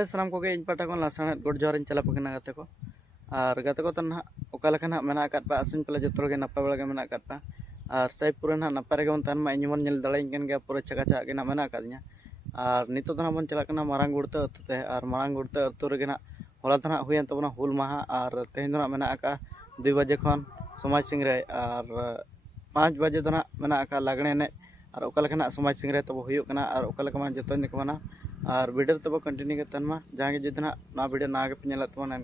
ताले सानाम को इन पाटा को लासाना गोड जोरिन चला पकना गाते को और गाते को तन्हा ओका लेखा ना मेना काट पा आसिन पले जतरो गे नपा बेला गे मेना काट पा और साइ पुरा ना नपा रे गे तन मा इनमन नेल दळे इनकन गे पुरा चका चका गे ना मेना कादnya और नितो तना बन चला कना मारांग गुड़ते अतुते और मारांग गुड़ते अतु रे गे ना होला तना हुयन तबना हुल माहा और तेहेन ना मेना का 2 बजे खन समाज सिंह रे और 5 बजे दना मेना का लागणे ने और ओका लेखा ना समाज सिंह रे तब हुयो कना और ओका लेखा मा जतो निक बना और वीडियो तब कंटिन्यू करतन मा जहां के जुदना ना वीडियो ना के पेनला तबना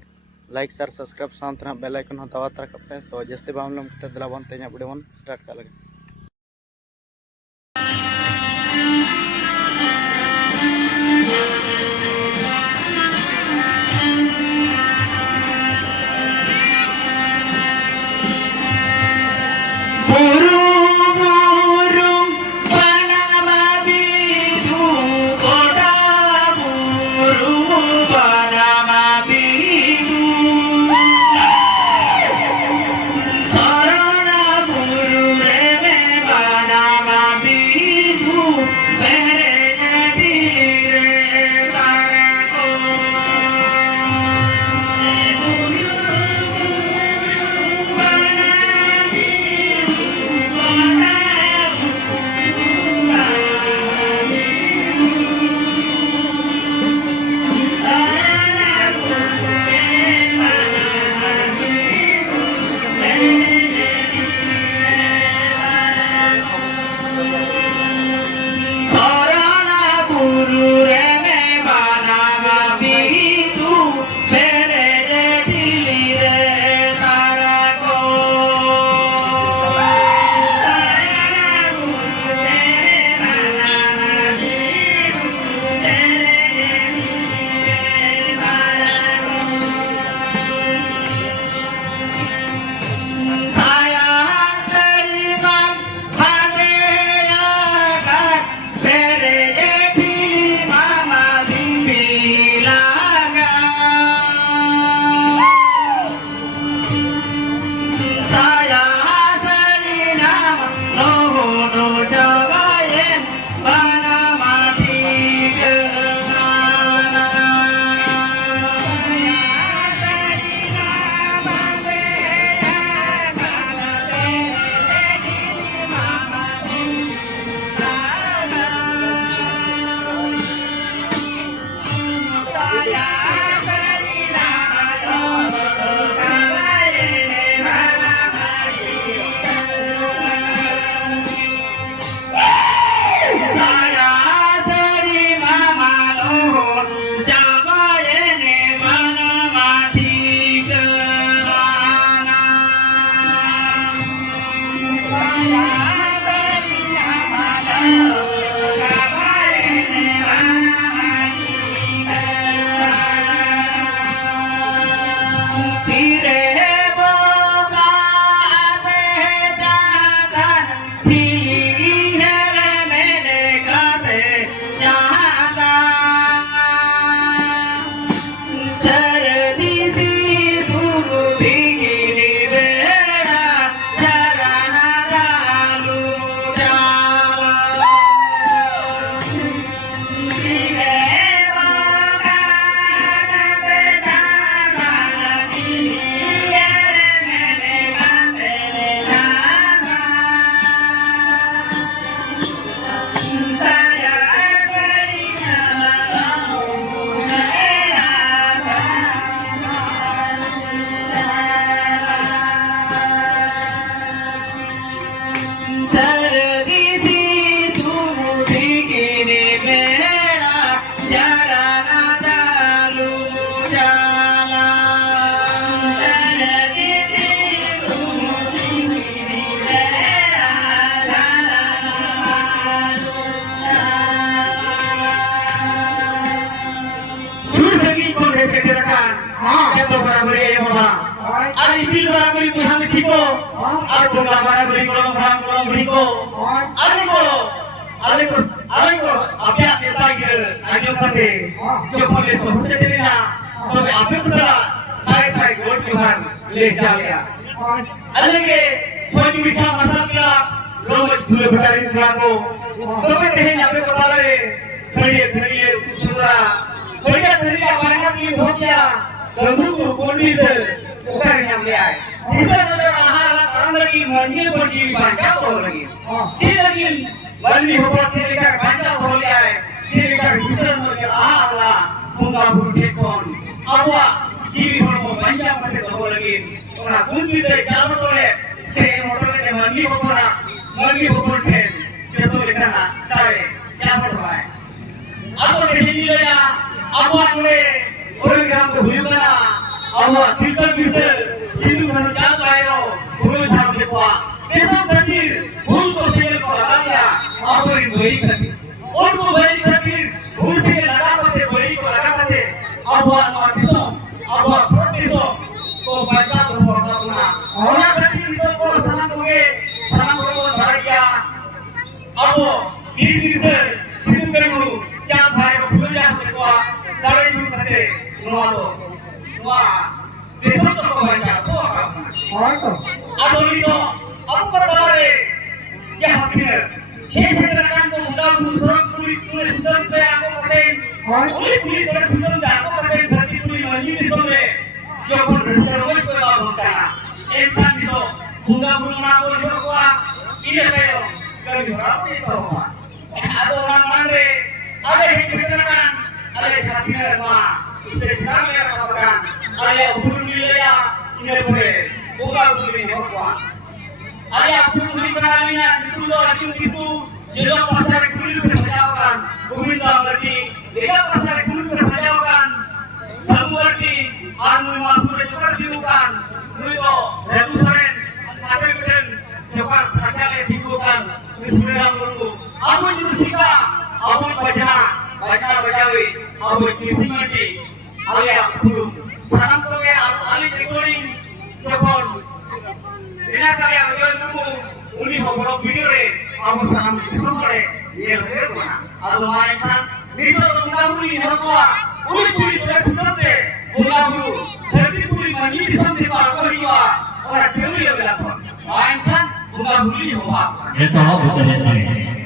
लाइक शेयर सब्सक्राइब साथ ना बेल आइकन हो दबा तर कपे तो जस्ते बामलम कते दला बन ते냐 वीडियो बन स्टार्ट कर लगे Arifin barangkali Tuhan Meksiko, aku nggak barangkali kolong beriko, aliko, apa yang kita panggil, ayo pate, coba lihat semua sendiri na, tapi apa pula, saya god Tuhan lihat ya, alike, kau bisa masalah kita, kau boleh bertarik pelanggo, tapi tehnya apa kepala le, kerja surah, mereka banyak di Hokia, guru koni itu bukan yang dia. Bisa ada orang lagi mandi pergi baca orang lagi. Si lagi mandi hobat mereka baca orang dia. Si mereka bisa mereka Allah menggabung tekon. Awak jiwi orang baca mereka orang lagi. Orang kunci itu jalan oleh saya motor lagi mandi hobat ten. Contoh mereka tarik jalan oleh. Aku begini ya. Awak ni orang yang berhubungan, awak tidak bisa situ manusia kaya, bukan orang tua. Besok berdir, untuk segala perkara, awak ini baik hati. Untuk baik hati, untuk segala perkara baik perkara. Awak mati awak proteso, kau baca berapa orang berdir itu kau senang bahagia. Awak diri situ kau jangan bahaya berhubungan dengan dari dulu kate nuado besok tuh kau baca tuh apa ado itu aku berbalare ya hadir sekarang kau mudah musrok kulit sudah aku kate kulit pada sudah aku kate berarti kulit lagi misalnya jangan berseru itu apa enkan itu mudah aku berkuah ini kayo kami berapa itu ado orang mare ada yang sekarang ada hadir mah sekarang ya katakan ayah burung nilainya ini boleh bukan burung ini apa ayah burung ini kenalnya itu itu jadi pasar burung bersajakan burung tak ngerti dia pasar burung bersajakan semua ngerti anu masuk itu kan diukan nuyo restoran ada beden jokar pasarnya diukan sebenarnya dulu aku juga aku bacawi aku kisi ngaji alia burung sarang kowe ali recording sekon ina kaya video tuku uni hoboro video re aku sarang disumare iya betul mana ado mainan video tunggu ni hokwa uni puri sudah sudah bulagu jadi puri mani sampai kalau riwa orang teori yang bilang mainan bulagu ni hokwa itu betul betul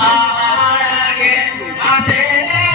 आगे आते ले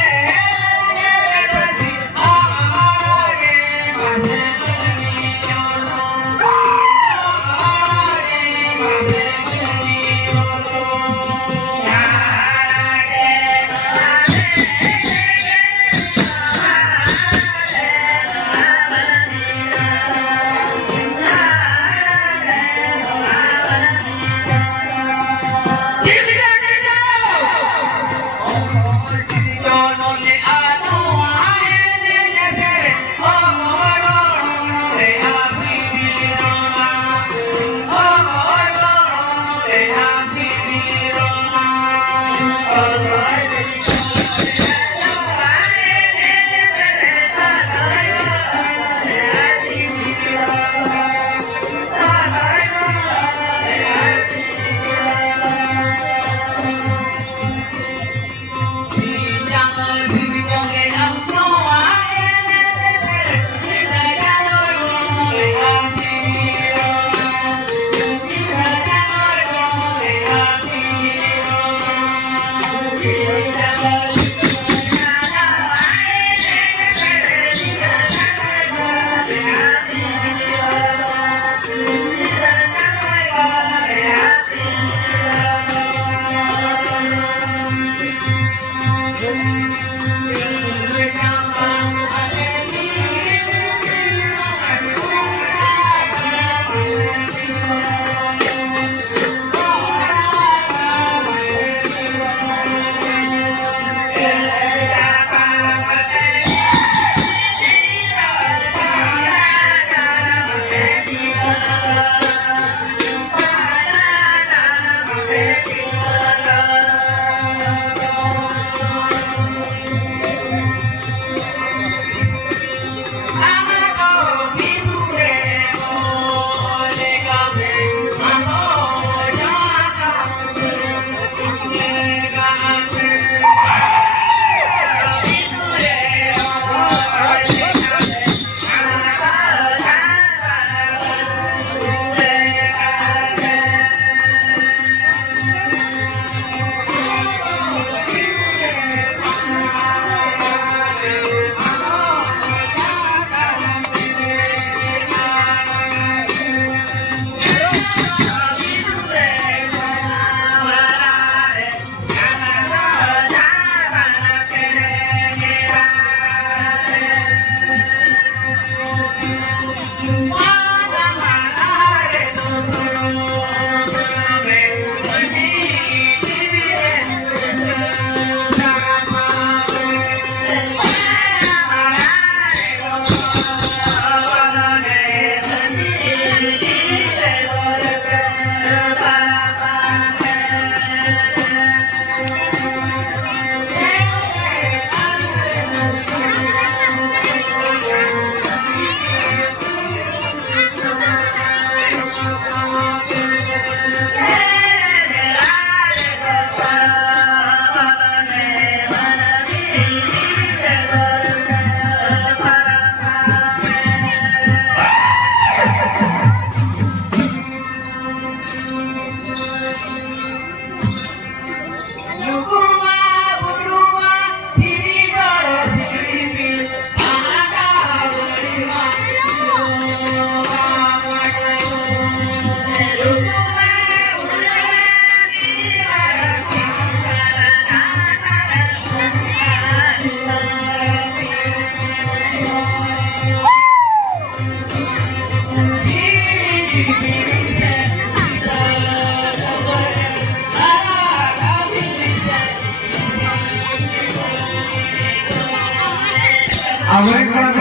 Awak kalau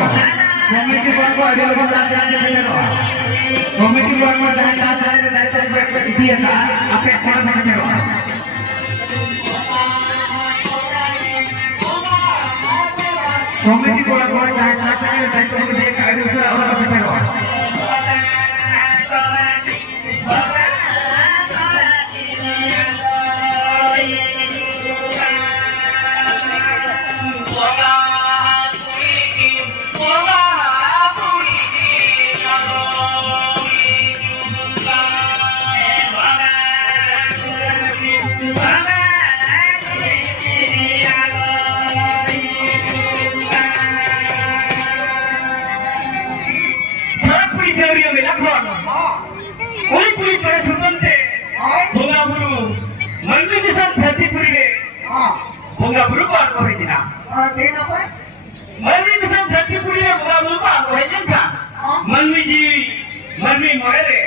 komiti kalau ada orang rasa macam komiti kalau jangan rasa ada biasa apa yang orang macam komiti kalau jangan rasa ada orang macam bunga bulu ko ako hingina. Tingin ako eh. Mami misal dhati puri re bunga bulu ko ako hingina. Mami ji, mami morere.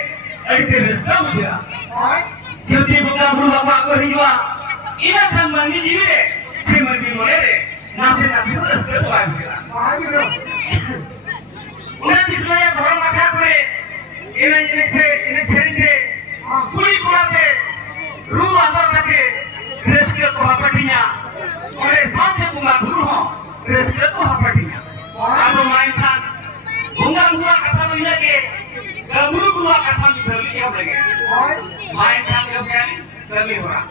Adi te resta mujha. Jodi bunga bulu ako hingwa. Ina kan mami ji re. Se mami morere. Nase resta ko ako. Una dikloya dhoro makha kore. Ine serinde. Puri kurate. Ru amar kate. Reskiya ko hapatinya. Ore sampe bunga bulu ho. Reskiya ko hapatinya. Abo main kan. Bunga bulu katha mila ke. Gaburu bulu katha mila ke apa lagi? Main kan yo kali kami ora.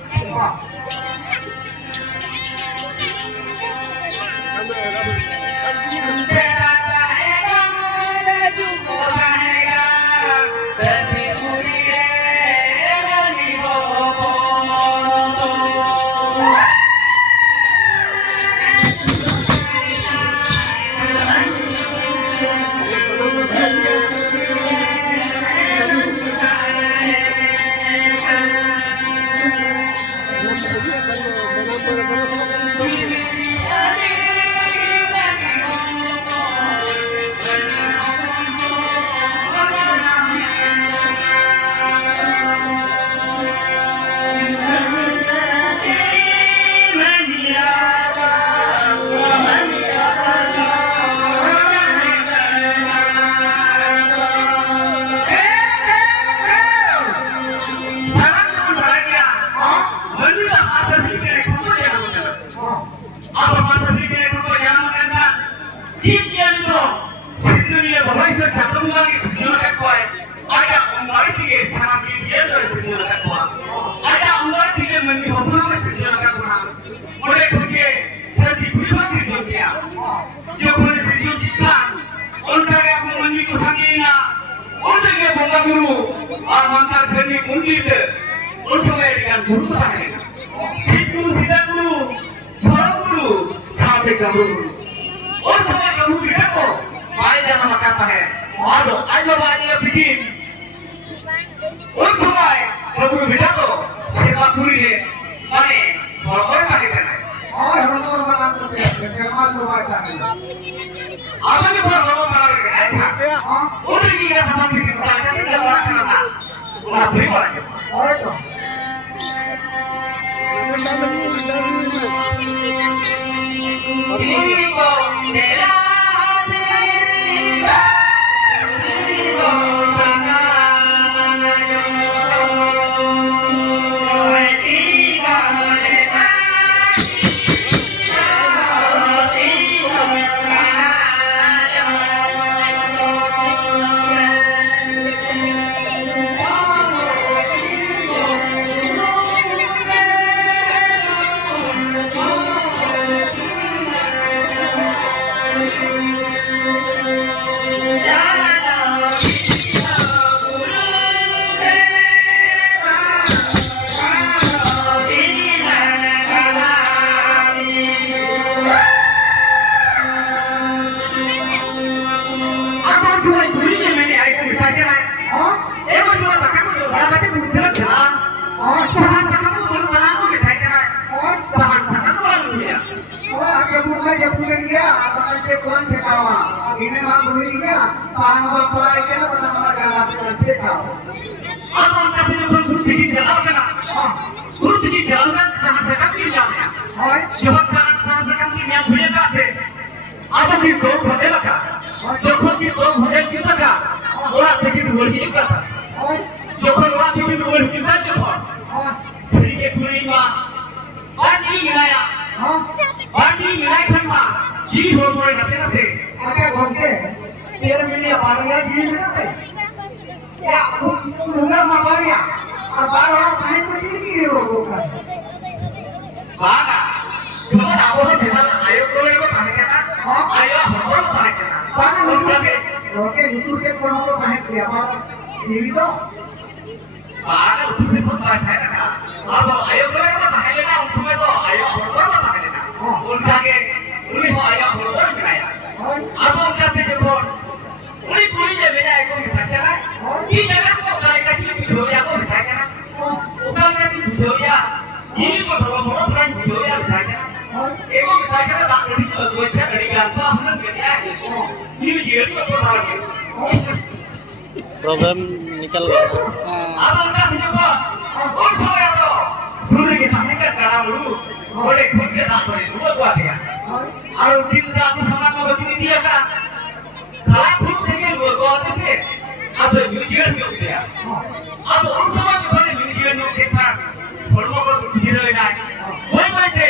एको मिठाई का दाग नहीं तो कोई क्या करेगा तो हम लोग क्या है ये तो पता है प्रॉब्लम निकल गया अब उनका जो और समय तो सूर्य के पास का कड़ा मुड़ू बड़े खुद के दाग पर वो को आ गया और दिन रात समाज में बची दिया का खराब खुद देंगे वो को आते थे अब म्यूजियम में उठ गया अब उन समय के बड़े म्यूजियम में देखा फॉर्मो को म्यूजियम में आए वही बैठे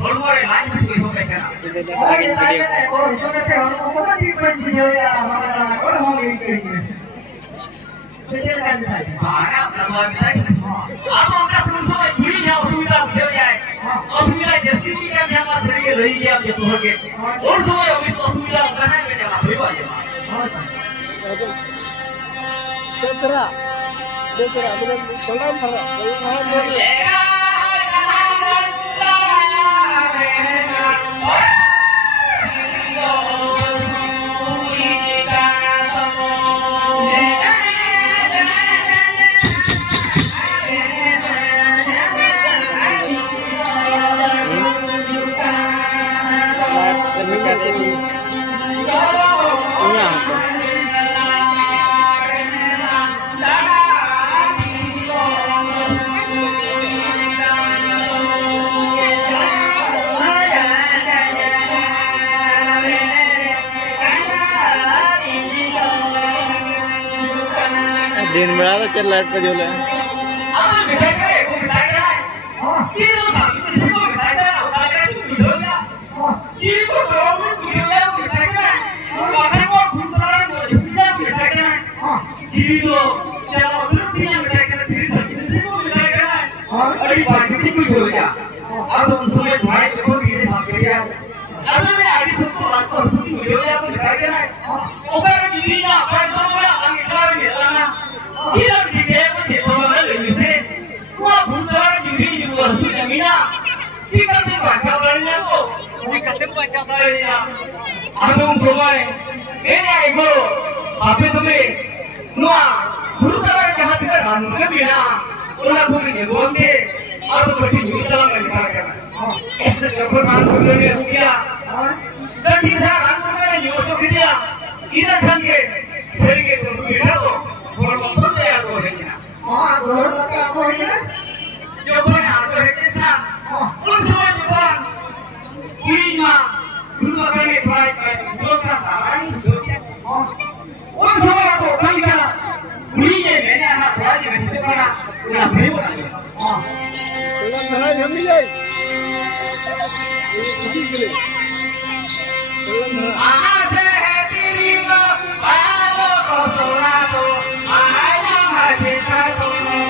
फॉर्मो रे लाइन में कोई हो गया ना ये देखा आगे वीडियो और तो कैसे हम को पता नहीं कोई वीडियो या हमारा और हम यही करेंगे सेटल कर दिया आया नंबर है अब उनका पुलिस में जुड़ी है असुविधा हो जाए असुविधा जैसी भी क्या ध्यान से के रही है आप जो हो के और समय अभी असुविधा होता है में जाना भाई बाजे बेतरा बोले सलाम भरा दिन बड़ा तो चल लाइट पे झोले अब मिठाई करे वो मिठाई करे ये लोग सामने से वो मिठाई करे ना उठा के तू हो गया ये को लोग तू हो गया मिठाई करे और आखिर वो फुटबॉल को जितना मिठाई करे जी तो चलो उधर तीन मिठाई करे तेरी सामने से वो मिठाई करे अरे बाकी कुछ हो गया अब उन समय भाई देखो मेरे सामने गया अब मैं आगे सबको बात कर सुनी हो गया मिठाई करे ओकर जी ना भाई तो बड़ा आगे खड़ा है ना सीधा सीधे मुझे तो वाले मिसे वो भूतवार जुड़ी जो वर्षी जमीना सीधा से बाजा वाले को सीधा से बाजा वाले या अब उन समय मैंने आएगो आपे तुम्हें नुआ भूतवार कहाँ पे रानू के बिना उन्हें कोई नहीं बोलते अब तो बड़ी भूतवार में निकाल कर जब रानू ने किया जब ठीक था रानू ने जो तो किया इधर खन के शरीर के तुम बिठा दो और वो तैयार हो गई ना हां घर का हो गया जो कोई आपको है था उस समय दुकान पूरी मां गुरु का ये ट्राई कर जो का सारांश जो क्या उस समय को कहीं का पूरी ये मैंने ना ट्राई में से पड़ा ना भाई बना दिया सलाम भरा जमी जाए ये छुट्टी के लिए सलाम भरा आहा से है तेरी को आलो को सोना को आया माथे का को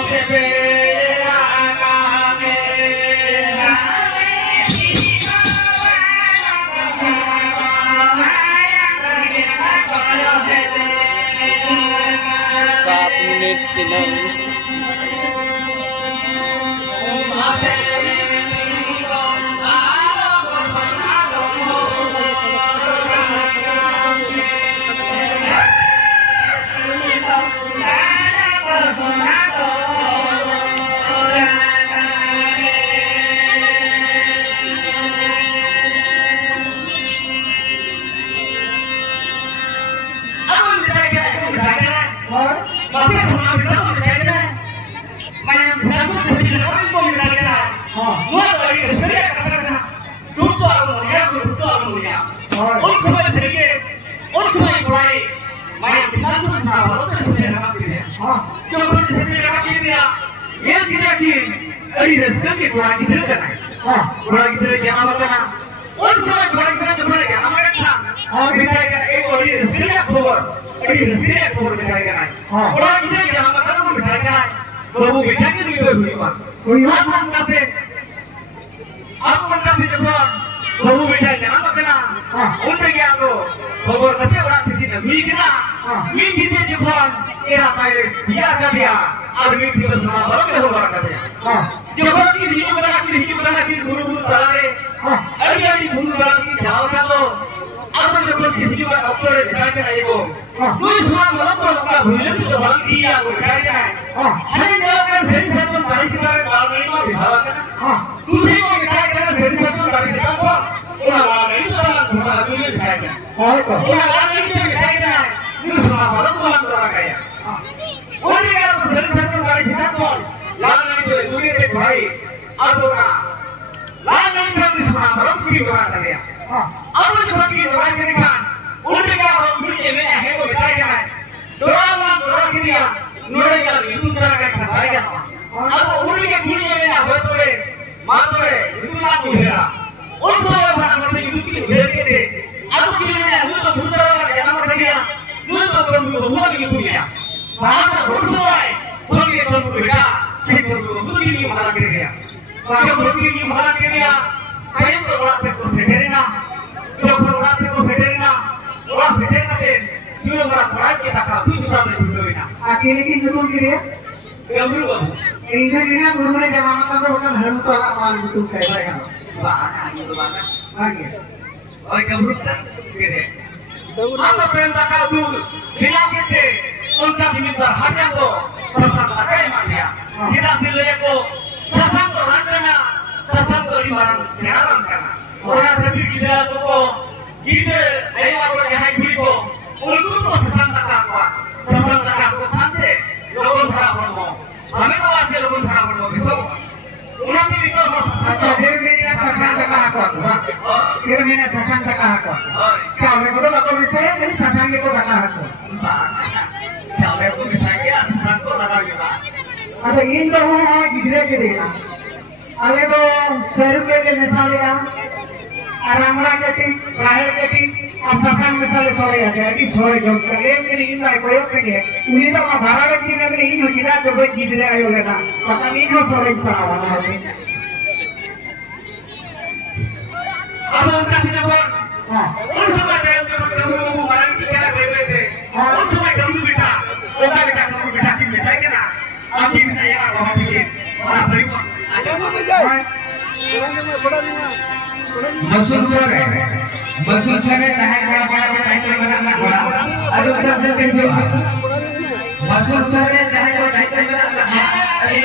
से बेरा का मेरा सात मिनट के लिए babu beda jangan makna udah ya lo bawa tapi orang di sini mikirnya mikirnya jepang era kayak dia kan dia army itu sama baru ke orang katanya jepang ini bukan lagi guru-guru talare hari guru lagi jauh jauh apa jepang ini juga dokter ditanya aja kok lu semua malam kalau nggak boleh itu orang dia kok ditanya hari jalan kan seri satu tarik kemarin kalau ini mah bisa kan tuh sih mau ditanya kan seri satu tarik Hoy ko. Una lagi ni kita kena ni semua malam malam orang kaya. Orang yang dari satu hari kita pun lagi itu duit itu baik. Adora. Lagi itu ni semua malam pergi orang kaya. Aku juga pergi orang kaya kan. Orang yang orang beli ni hanya ko kita kena. Orang kaya orang yang itu orang kaya kaya. Aku orang yang beli ni apa tu le? Mature itu nak bela. Orang yang mana mana itu kita bela kita. Aku kira ni aku tu bukan orang yang nama dia. Dulu tu orang bukan begitu dia. Bahasa bersuai, orang yang berbeda. Saya berbeda ini malah dia. Saya berbeda ini malah dia. Saya orang itu sederhana. Orang itu sederhana. Orang sederhana dia. Dulu orang kita kapi juga berbeda. Akhirnya kita betul kiri. Yang berubah. Ini dia benar-benar zaman kita bukan hal itu lah malah betul kayak kan. Bahkan itu bahkan. Lagi. Oleh keburukan gitu. Apa perintah kau dulu? Bila kita untuk diminta hadiah tu, sasang pakai mana? Kita silunya ko, sasang tu rangkana, sasang tu di mana jalan kana. Orang tapi kita tu ko, kita ayah orang yang beli ko, ulur tu sasang tak ko panse, logon berawan mo. Kami tu asal logon berawan mo besok. Orang ni itu Atau dia ni sasang tak aku. Dia ni sasang tak aku. Kalau betul aku bisa ni sasang itu tak aku. Kalau aku misalnya sasang tu lagi juga. Atau ini tu orang gila gila. Ale tu serupe le misalnya kan. Aramra keti, rahel keti, sasang misalnya sore ada. Ini sore jam kerja ni ini nak koyok kerja. Uni tu apa barang keti ni ini kita coba gila ayo lena. Kata ni tu sore perawan ada. Abang tak punya buat. Orang semua yang kamu barang kita nak beli. Orang semua kamu beta. Orang kita kamu beta kita saya kena. Abi saya orang fikir. Orang beri buat. Ada apa jai? Kurang ni. Masuk sore चाहे बड़ा title बना बड़ा अरे सबसे tension masuk sore चाहे वो title बना अरे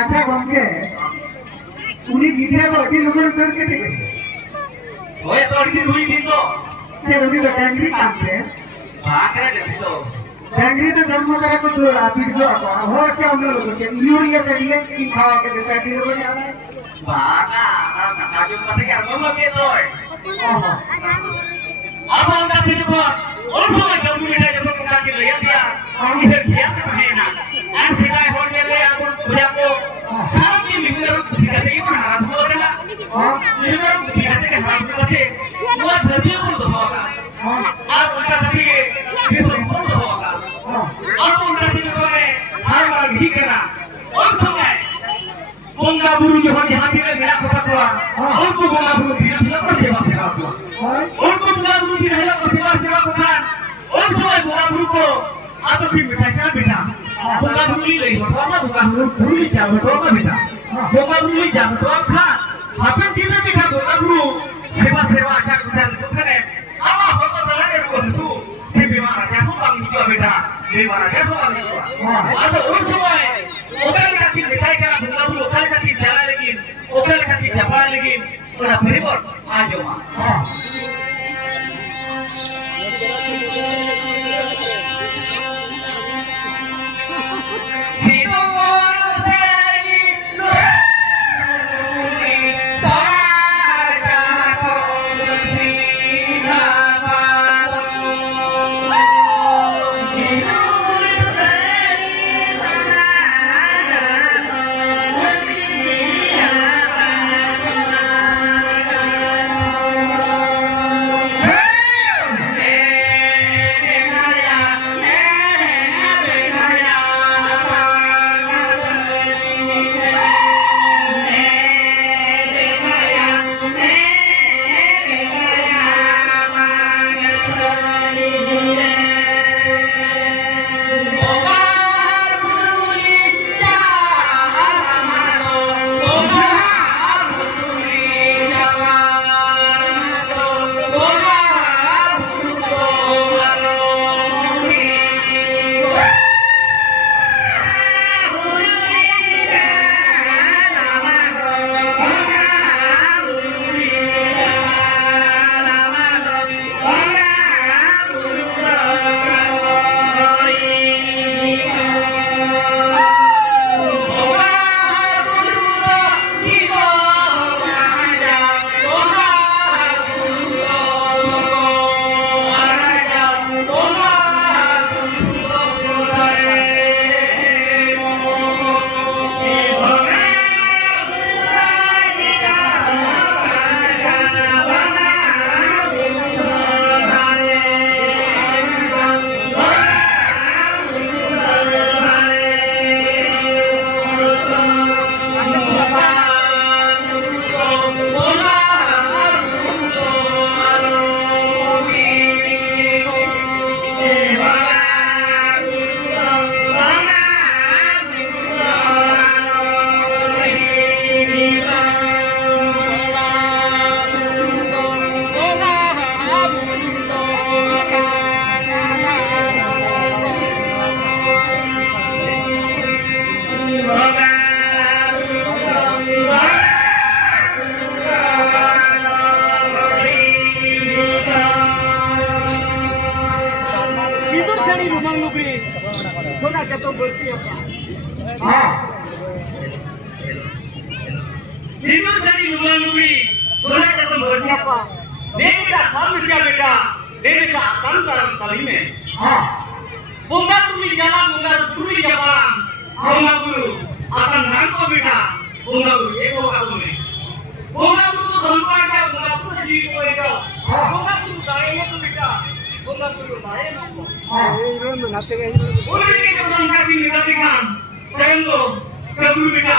अच्छा गंगे उन्हीं गिरे तो अटी लोगों ने करके देखे ओए तो अटी हुई थी तो क्या उन्हीं तो टैंकरी काम थे भाग रहे थे तो टैंकरी तो जन्म करा को दो राती दो आता हो क्या उन लोगों के यूरिया से रिएक्ट की खावा के देता है लोगों ने आना भागा ना काजू पता क्या मम्मा के तो अब हम का फिर और समय कब मिटा जब उनका के ले दिया हम फिर क्या करते हैं ना ऐसे का हो गया अपन पूरा को सारा की मिलकर दिखाते ही बना रहा हो रहा मिलकर दिखाते के हाथ में थे वो धरती को तो होगा और उनका भी ये सब हो होगा और उनका भी कोने हर बार भी करा और समय बोंगा बुरु जो हम यहाँ भी मेरा पता हुआ और को बोंगा बुरु धीरे-धीरे को सेवा हुआ और को बोंगा बुरु धीरे-धीरे को सेवा हुआ और समय बोंगा बुरु को आप भी मिठाई से बेटा बोंगा बुरु ले लो तो आप बोंगा बुरु ले जाओ तो आप बेटा बोंगा बुरु ले जाओ तो आप खा अपन तीनों बेटा बोंगा बुरु सेवा अच्छा कुछ तो करे आप तो लगे को तू से बीमार है को बांगी जो बेटा Dimana dia bukan itu. Atau urusan oke kaki dikai kena bunga bulu oke kaki jalan lagi, oke kaki jalan lagi, sudah beribor aja mah. Soalnya kata bersih apa? Jiwa jadi lumayan soalnya kata bersih apa? Dia tidak sama siapa beda, dia bisa akan dalam kalimat. Bunga tuli jalan, bunga tuli jalan, bunga bulu akan nangko beda, bunga bulu ego aku nih. Bunga bulu tu tanpa aja, bunga bulu jadi itu aja. Bunga bulu saya itu beda, bunga bulu saya nangko. Ini nanti kayak Uri ini kebetulan kaki nikatikan, sehingga keburu beda.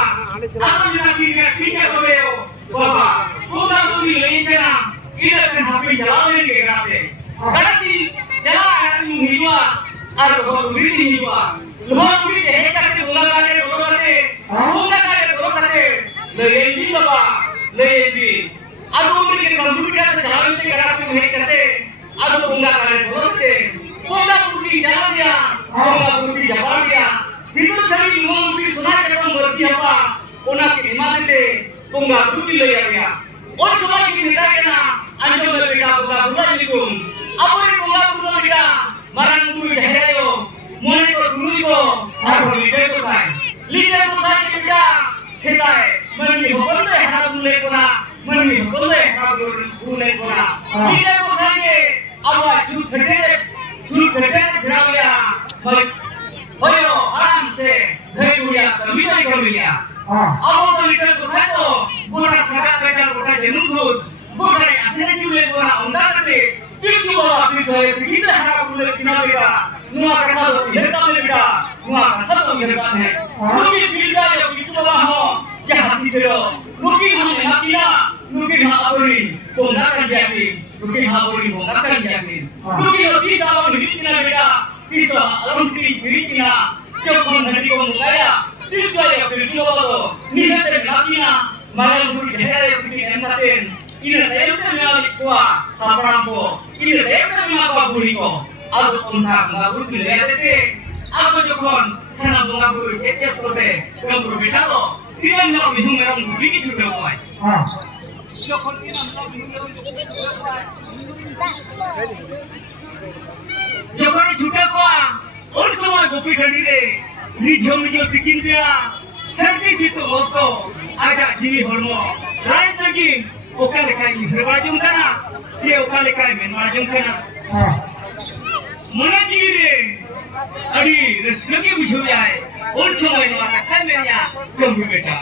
Atau nikatikan tiga kebeo, bapak. Bunga bulu ini kena, ini kan hampir jalan ini kerana. Karena di jalan yang hidup, ada kalau bulu hidup. Luar bulu ini hebat di bunga kade, leji bapak, leji. Aku beri keburu beda jalan ini kerana tu hebat. Aku bunga kade boleh. Bunga putih jalan dia, bunga putih jalan dia. Situ dari luar putih sunai ketemu bersiapa, unak iman itu bunga putih lagi dia. Orang semua ini kita kena anjung berbeda bunga bulan itu. Apa ini bunga bulan beda? Marang putih jahayo, mulai ke guru itu, aku lidah pusai. Lidah pusai beda, selai. Meni boleh harap mulai kena, meni boleh harap mulai kena. Lidah pusai ke, awak jujur झूठ घटे गिरा गया भयो आराम से धई बुढ़िया कभी नहीं कर लिया अब वो तो लिटर को है तो बुढ़ा सगा बेटा बुढ़ा जेनुन दूध बुढ़ा असली क्यों ले बुढ़ा उंडा करते क्यों बाबा फिर गए कितने हरा बुढ़े किना बेटा नुआ कथा तो हिरता में बेटा नुआ कथा तो हिरता है रुकी फिर जाए कितने बाबा हो क्या हंसी से रो रुकी हम नाकिया रुकी हाँ अबरी बोंगा कर जाती रुकी हाँ बोली बोंगा कर जाती रुकी लो तीस आलम हिरित किना बेटा तीस आलम हिरित किना जब हम नदी को मुकाया तीस जाए फिर जो बाबा निहत्ते नाकिया मालूम बुरी जहरे कितनी एंगतेन ini leher mengalir kuah sabarampo ini leher mengalir burik ko अब उनका मगुर मिले थे Aku jokon sana bunga buru kecil kote kamu beda lo. Tidak mau minum merah bikin juga kau. हाँ Jokon kita mau minum jokon juga kau. Orang semua kopi tadi re. Ni jom bikin dia. Servis itu waktu agak jini hormo. Lain lagi. Oka lekai berwajib kana. Si oka lekai berwajib kana. हाँ Mana jiri? Adi, rezeki bujuk jai. Orang semua ini orang kan mereka kamu beda.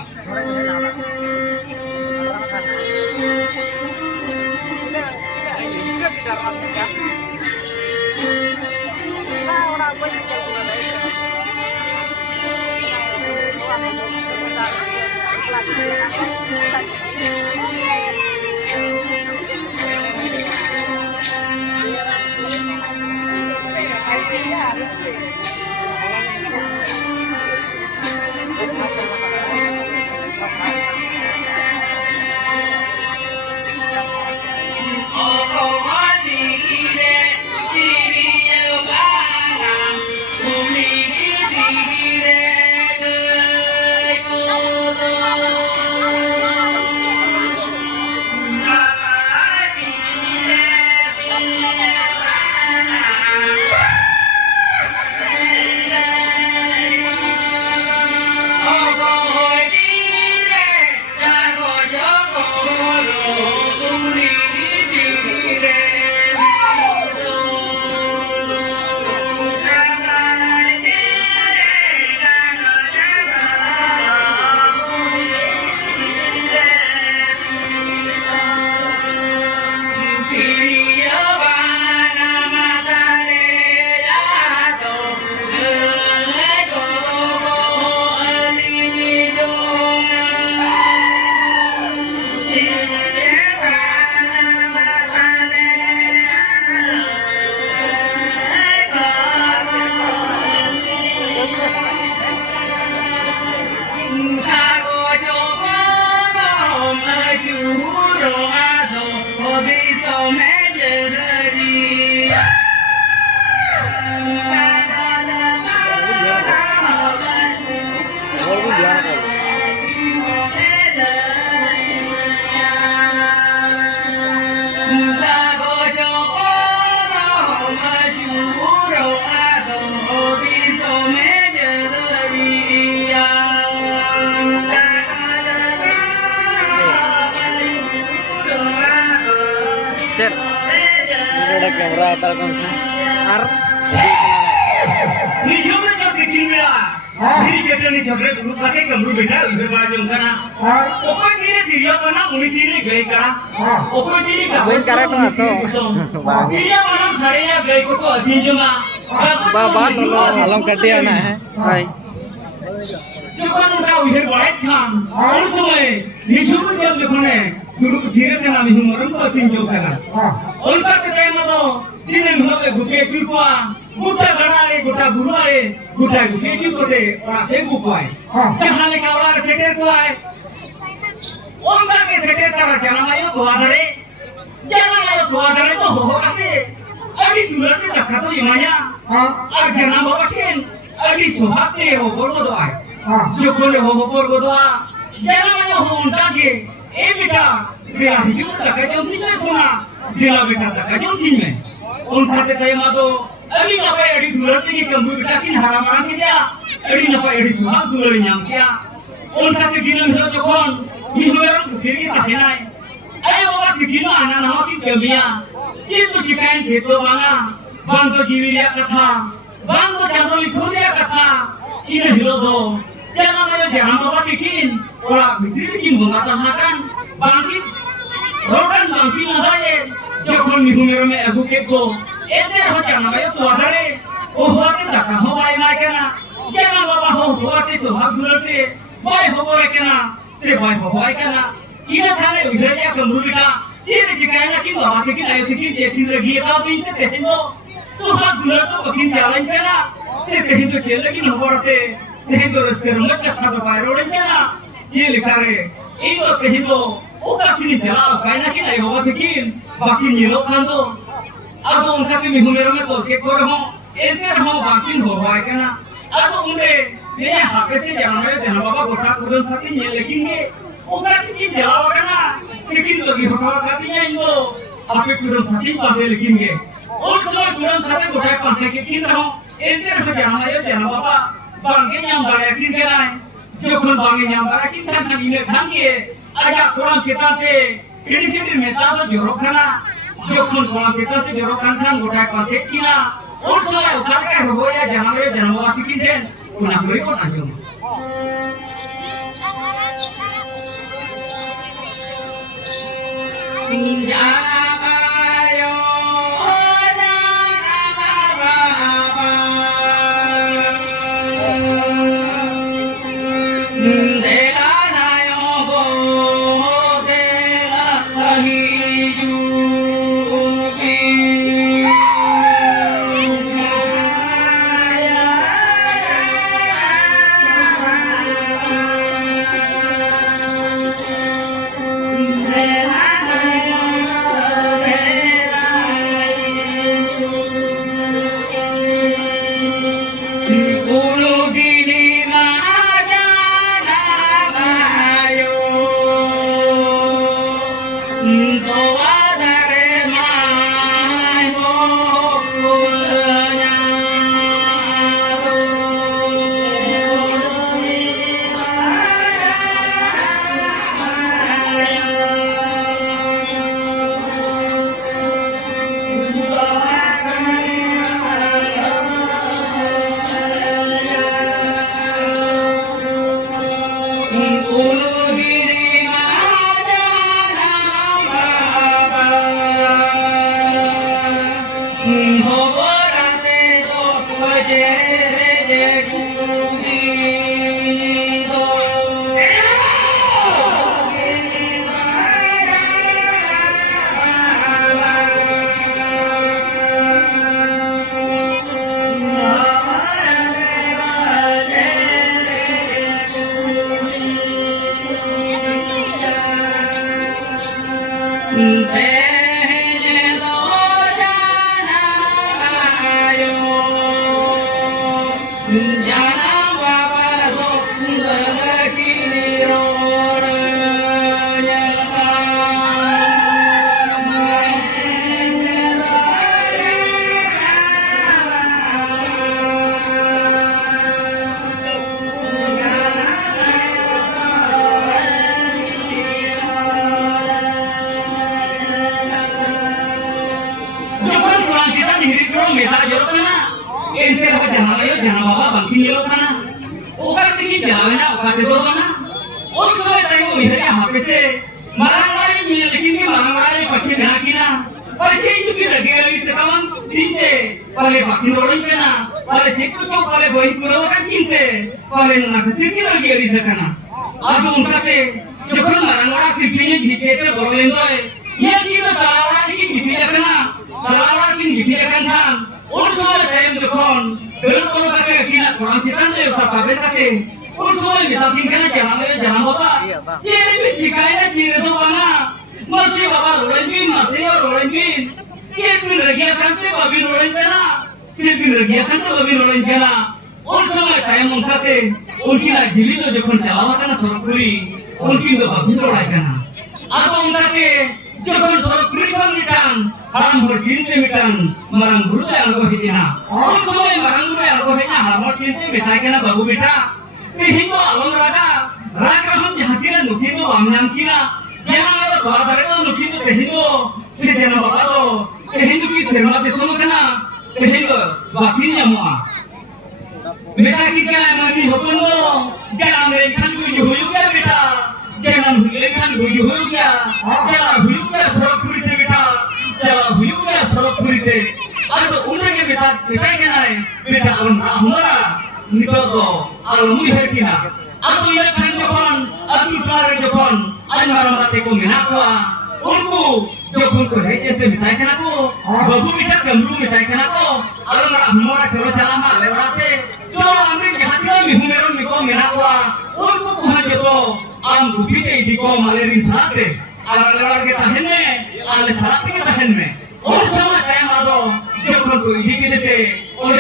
Kamera atal kon ar Ni jumlah jauh kecil mila. Ini kita ni jauh dulu pakai kamu beda ibu baju kana. हाँ Okey ni dia mana muni ni gay kana. Okey ni ka. Main karakter atau? Dia mana hari ya gay ko adi jema. बाबा लो आलम कटिया ना है भाई Jepang udah udah baik kan. Orang semua ni jumlah jauh dekone. Guru kecil kana ni orang tu tinjau kana. हाँ उनका कहते हैं मतलब जिन्हें मतलब गुटे पिलकुआ गुटा गड़ाले गुटा गुरुआले गुटा गुटे की कोटे और आते गुकुआए जहाँ ने कावला सेटेर कुआए उनका के सेटेर का रचना मायो गुआधरे jangan mayo गुआधरे तो हो कैसे अभी दुलर में रखा तो इमाया हाँ और जना बाबा ठेन अभी सुहाते हो बोल को दोआए हाँ जो कोले हो बोल को दोआ जना मायो हो उनका के ए बेटा दिला हिजू तक जो नहीं सुना दिला बेटा तक जो नहीं में उनका से कहे मातो अभी ना पाए अड़ी दुलर की कम्बू बेटा की हरा मारा के दिया अड़ी ना पाए अड़ी सुहा दुलर न्याम किया उनका के दिल में जो कौन ये मेरा फिरी ताकि ना अरे बाबा के दिल आना ना हो कि कमियां ये तो चिकाइन थे तो माना बांग तो जीविया कथा बांग तो जादू लिखुरिया कथा इन्हें हिलो दो jangan mayo jangan bawa bikin orang bikin bikin bunga terhakan bangkit rokan bangkit nadaye jokon minggu merome aku keko eder ho jangan mayo tua dare oh ho ke taka ho bai mai kana jangan bawa ho ho ke to bhag dulate bai ho bore kana se bai ho bai kana ina thane udhar ya kamrubita jere jikana ki bawa ke ki layo ki je ki lagi ta din te tehino so bhag dulato bakin jalan kana se tehin to kel lagi no borte tehin to raske rumah kata to bai roden kana je likare ino tehin to oka sini jala kaina ki layo bawa bikin bakin nilo khando अब उनका भी मिहु मेरे में तो के core हो एंते रहो बाकिन हो होय कना अब उन्हें ने हापे से जाने देना बाबा गोटा कुदन साथी ने लेकिन के ओका की जलाव कना सेकिन लगी होका खाती है इनको हापे कुदन साथी पाते लेकिन के और समय कुदन साथी गोटा पाते के किन रहो एंते रहो जाने देना बाबा बांगे नाम दाया किन के ना जो खुद बांगे नाम दाया किन था ने खांगे आजा कुरान किताबे किडी मेता तो जोरो खाना जो खुद कुरान किताबे जोरो खाना गोटा पाते किना और समय उतार के हो या जाने जनवा की किन una prueba año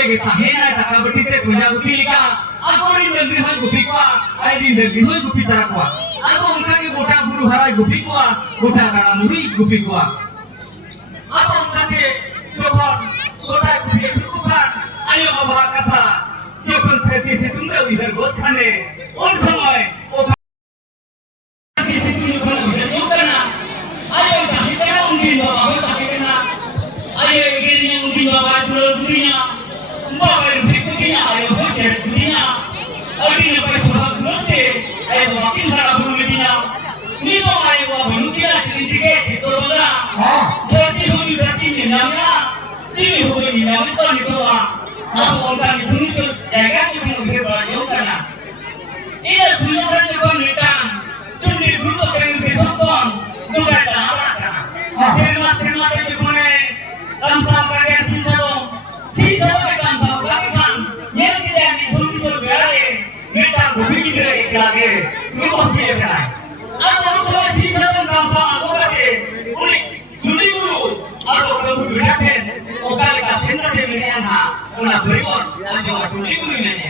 lagi tahena taka betite punya gutilika aku rin negeri hoi gupi kwa ai din negeri hoi gupi tara kwa aku unka ke gota buru harai gupi kwa gota kana muri gupi kwa aku unka ke jokon gota gupi kupan ayo baba kata jokon seti situng da uidar got khane on samay o situng jokon uidar got kana ayo tahi kana ungin baba tahi kana ayo gini ungin baba durinya baba berikutnya ayo berikutnya durinya adi napai sebab nanti ayo makin hara durinya ni to ayo baba nukia tige itu lah jadi hobi berarti ni namanya jadi hobi ni namanya to ni to lah aku orang itu ni jaga ni kamu boleh belajar kana ini dulu orang itu netang jadi dulu orang itu sopan dulu ada orang kana terima itu mana काम साफ करके सीधा काम साफ करके ये किधर है धूल तो गया मेटा भूमि की तरह एक लागे तू बहुत भी है अब हम सब सीधा काम साफ आगो करके उन्हें जुली गुरु और वो कब बिठा के ओकाल का सेंटर में मेरे यहाँ उन्हें बरीवन और जो जुली गुरु मैंने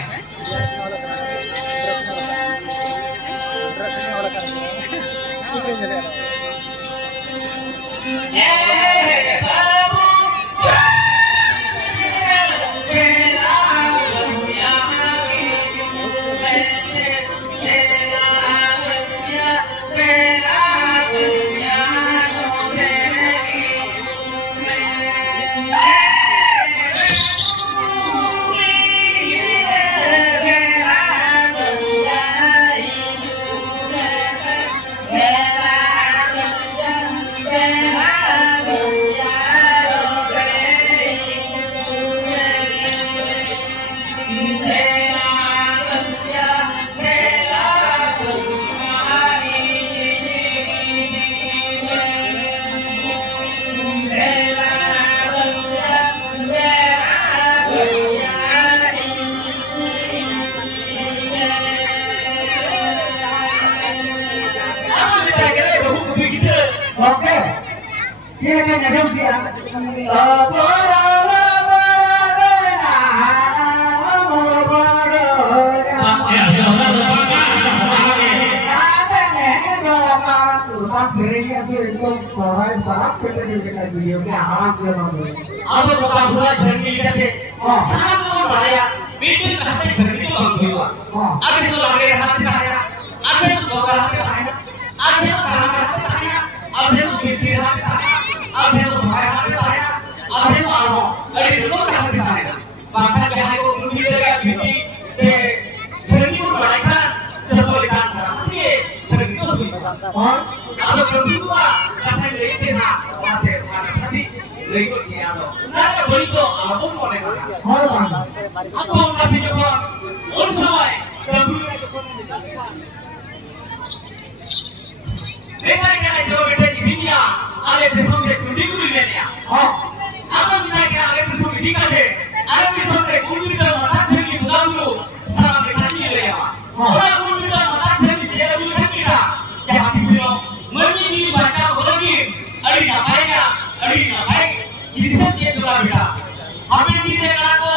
Oke, dia ada dia. अब बाबा बुरा झंडी लेके साहब को बुलाया मीटिंग करते झंडी को बंद हुआ अभी तो आगे हाथ दिखाया अभी तो बाबा हाथ दिखाया अभी तो काम करते दिखाया अभी तो मीटिंग हाथ दिखाया अभी तो भाई हाथ दिखाया अभी तो आरो अरे लोग हाथ दिखाया बाबा के हाथ को मुंडी लगा मीटिंग से झंडी को बढ़ाया तो बोले काम करा ये झंडी को हुई और अब झंडी को कथा लेके ना बातें बातें लेको किया लो ना बड़ी तो आपको कौन है आपको काफी जब उन समय प्रभु देखा क्या है जो बेटे की दुनिया आगे देशों के कुंडी गुरु ले लिया अब बिना के आगे देशों में दिखा दे आगे देशों के कुंडी का माता खेली बुदाऊ सारा के खाली ले आवा और कुंडी का माता खेली तेरा भी रखिया क्या किसी लोग मनी की बात बोलोगी अरे ना पाएगा ini dia juga beda. Habis ini mereka ko,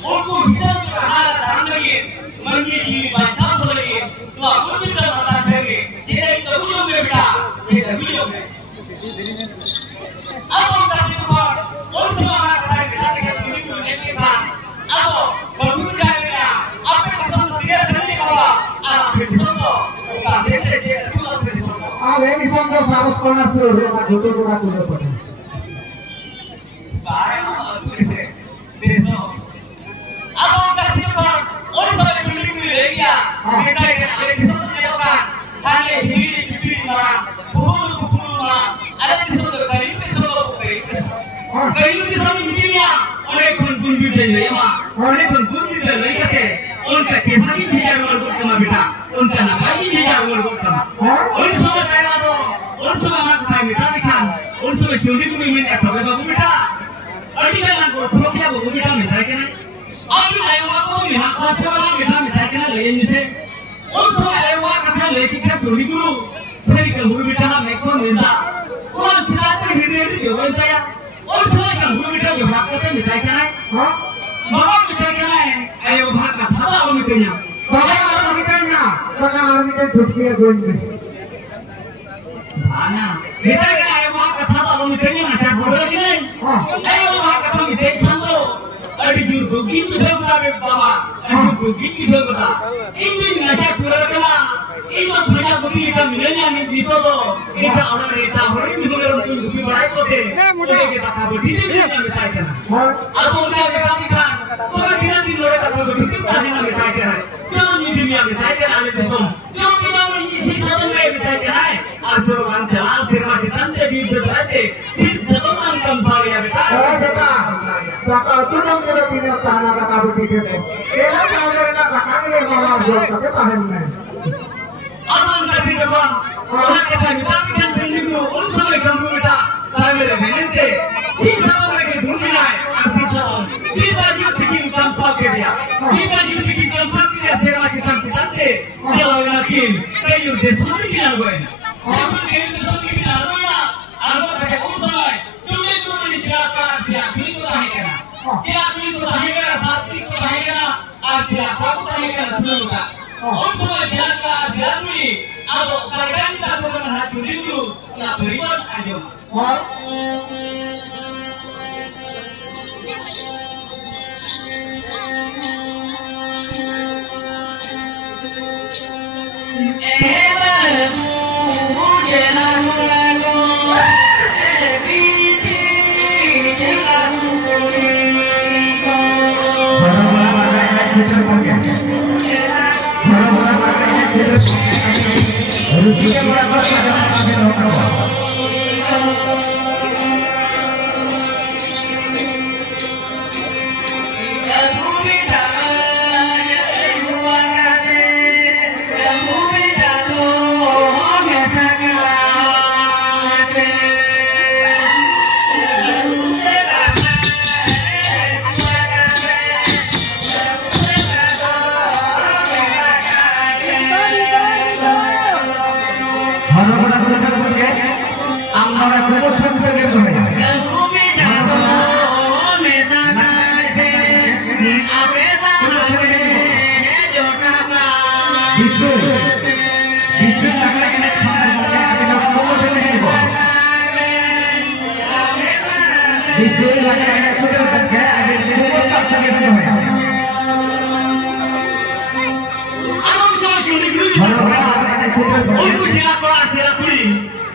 orang hisap kerana dalam lagi, menjadi macam tu lagi. Tu aku bisa mata lagi. Jadi itu video beda, jadi video. Apa tadi tu orang semua orang kata beda dengan video ni kan. Apa berbeda dia. Apa yang sama dia sendiri bawa. Apa yang sama, kasih dia semua terus. Ini sampai harus corner suruh nak duduk kuda pada. अब उनका सिर्फ और सब building ले गया बेटा के आगे सब ले होगा खाली हिली बिल्ली मारा फूल मारा अलग सब कहीं पे सब कहीं पे सब इंजीनियर अनेक गुण भी ले मां अनेक गुण भी ले के उनका केवाई भी जागोल को कमा बेटा उनका नकाई भी जागोल को कमा उन सब कहना तो उन सब हमारा था बेटा दिखान उन सब बिल्डिंग में मैं था बाबू बेटा अड़ी में को प्रोग्राम बाबू बेटा मिला के नहीं अब आयवा को यहाँ खासकर बेटा मिठाई के ना ले जिसे उन समय आयवा कथा लेके क्या टोली गुरु सही का गुरु बेटा ना मैं कौन लेता कौन फिर आते हिंदी हिंदी जो बोलता है उन समय का गुरु बेटा जो भाग करते मिठाई के ना Bawa kita kena ayo bahas kata apa mikirnya? Bapak orang mikirnya, karena orang mikir dunia gue ini. Ana, kita kena ayo bahas kata apa mikirnya macam bodoh lagi nih. Ayo bahas kata mikir kamu. Adi juru gini juga bawa, adi juru gini juga. Ini macam bodoh kena. Ini punya bukti kita milenya ni itu loh. Kita orang reta orang itu orang tu bukti berai kote. Kita kabar di sini yang kita ikan. Aku nak kita Kau kira di luar kata begitu tadi nak bertanya. Jangan di dunia bertanya alih tersum. Jangan di mana isi satu mereka bertanya. Arthur orang jelas firman kita jadi bertanya. Si satu orang kembali ya bertanya. Bapak tu nak kita punya tanah kata begitu. Kalau kau nak kata ni malah buat tapi paham ni. Abang tadi depan. Orang kata kita kan penjual. Unsur mereka berita. Tapi mereka si satu mereka dunia. Arti satu. Kita juga bikin kampak dia. Kita juga bikin kampak dia. Sekarang kita kita jalan lagi. Kayu desain kita gue. Kamu kayu desain kita ada. Ada kerja usaha. Cuma itu silakan siap itu tak kena. Siap itu tak kena. Saat itu tak kena. Siap aku tak kena dulu tak. Usaha silakan siap ni. Atau kerja kita bukan hati itu. Nak beriman aja.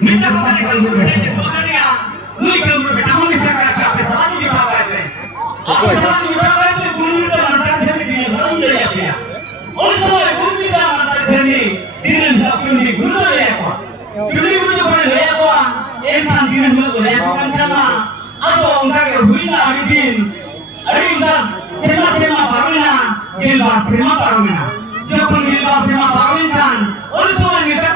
Minta kepada kamu dia, lui kamu bertahu ni saya kata selalu dipakai. Aku selalu dipakai tu guru dah antara dia baru dia apa. Orang guru dah antara dia aku ni guru dia apa. Guru juga dia apa. Enam dia dia bukan sama. Aku orang yang huina hari dah sema barunya, jilbab sema barunya. Jepun jilbab sema barunya kan. Orang semua kita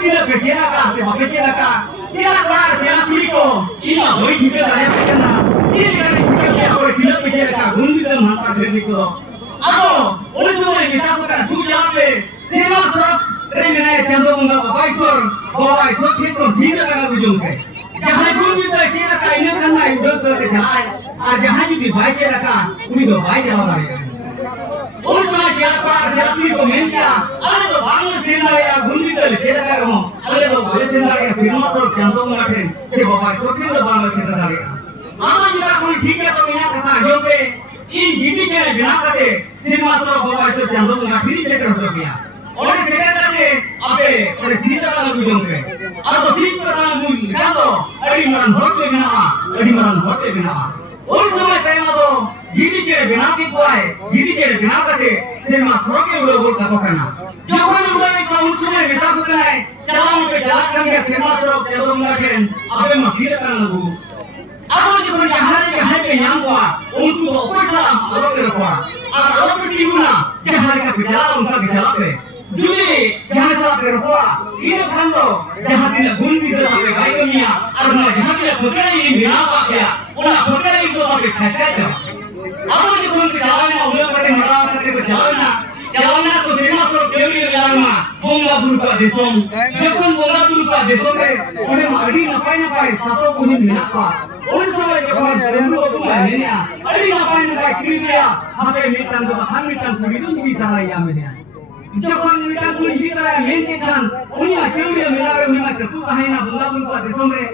tidak berkira kasih, berkira kah? Tidak benar, tidak kuliko. Ini boleh kita dah berkena. Ini kan kita boleh tidak berkira kah? Gunung dan mantar dari itu. Aku, orang semua kita bukan tujuan be. Semua surat rengai cenderung menggap bawa isor kita tidak akan ujung ke. Jangan gunung kita kira kah ini kan naik udah terjalan. Jangan juga baik kira kah? Kami do baik jalan dari. Orang jalan ni pemennya, ada tu bangun sinar ya gunung itu lekera kamu, ada tu bangun sinar ya firman tu jantung mengatin, si bapak itu tidak bangun sinar dari. Apa kita kau tiga tu minyak kata jombe, ini gini kena bina kate, firman tu bapak itu jantung mengatin ini cekar sekian. Orang cekar tadi, apa? Orang cinta kalau jombe, atau cinta kalau jombe, kalau ada maran hotel bina, orang semua tema tu. Gini cere bina kipuai, gini cere bina kate, semua suruhnya udah buat apa kena. Jangan udah ikut semua kita bukan, jalan ke jalan kan ya semua suruh jalan ngajen, apa masih kan lagu. Aku juga jahat ke yang gua, untuk apa salam apa berapa, apa bertiuna, jahat ke jalan untuk jalan pe. Jadi jahat salah berapa, ini kan lo, jahat tidak gunting ke sampai baik dunia, karena jahat tidak bekerja ini bina apa ya, udah bekerja itu sampai kacau. Aku juga berjalan, udah pergi merah, pergi berjalan tu semua suruh cewek jalan bunga berupa desom, jepun bunga berupa desom, orang madi napai satu punya minat apa. उन समय जखन जरूर को mania अड़ी ना pine का क्रिया हमें मिटन तो हम मिटन कुड़ी तो भी कराया मेनिया जखन मिटन कुड़ी भी कराया मेन के खान उनिया केउरिया मिलावे उनिया तू कहाइना बुंगा बुंगा दिसम रे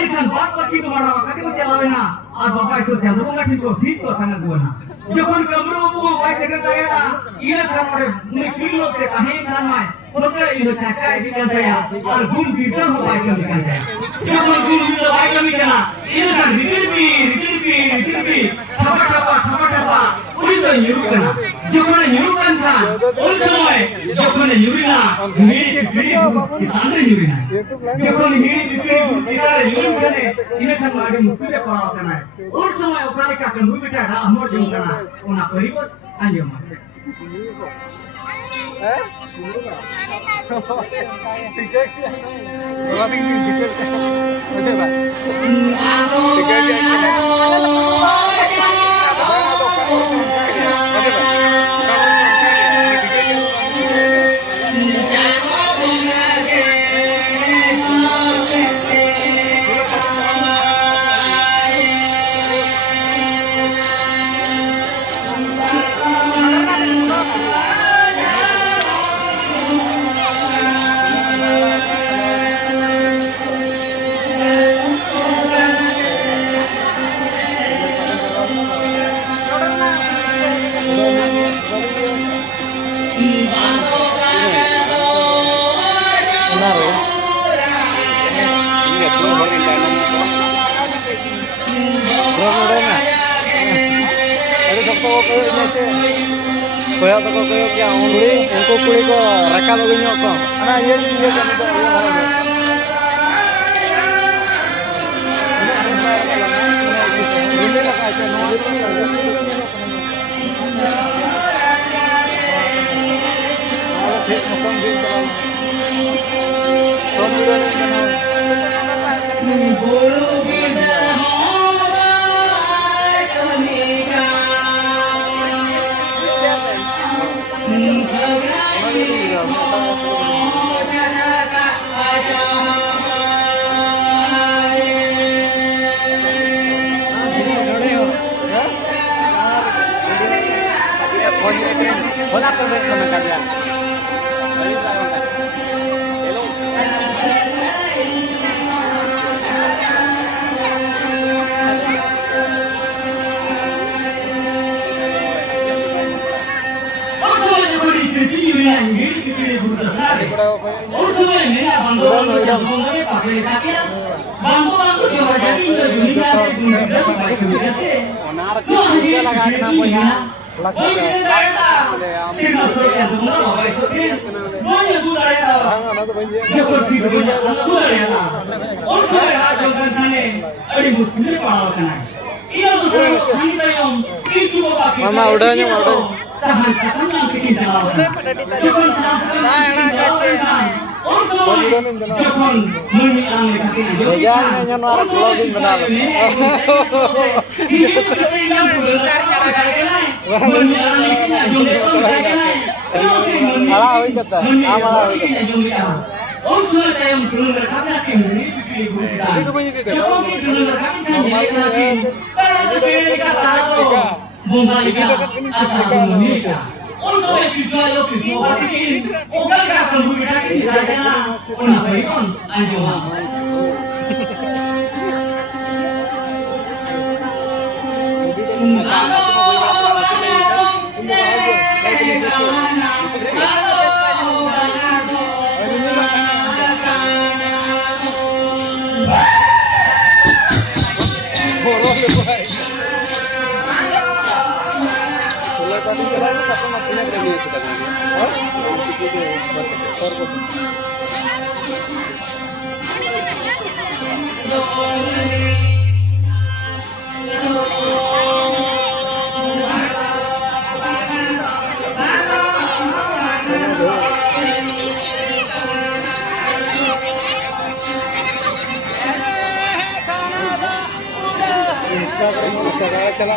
एखान बात पक्की तो मारा कति को चलावेना और बाबा तो जादू का ठीक को सीट को संग गोना जखन कमरो को भाई सेक्रेटरी इले खाने मुनि किलो के कहीं खान में ओटे इले चाचा निकल जाया और गुण बीटा हो भाई के निकल जाया जखन गुण बीटा भाई के निकला इले का रिटिल ठपा उड़ी तो युरुकना जखन युरुकन था उस समय जखन युरिना मेरी बिड़ी किताने युरिना जखन मेरी बिड़ी कितारे युरुकने इले खान माडी मुस्कुले पड़ाव करना उस समय ओकाले का कनु बेटा रा हमर जो करना ओना परिवर आंजो मा koyo to koyo kya ongli engko kuri ko rakal ogi nyok ko ana ye kan to ini la ka cha no Hola,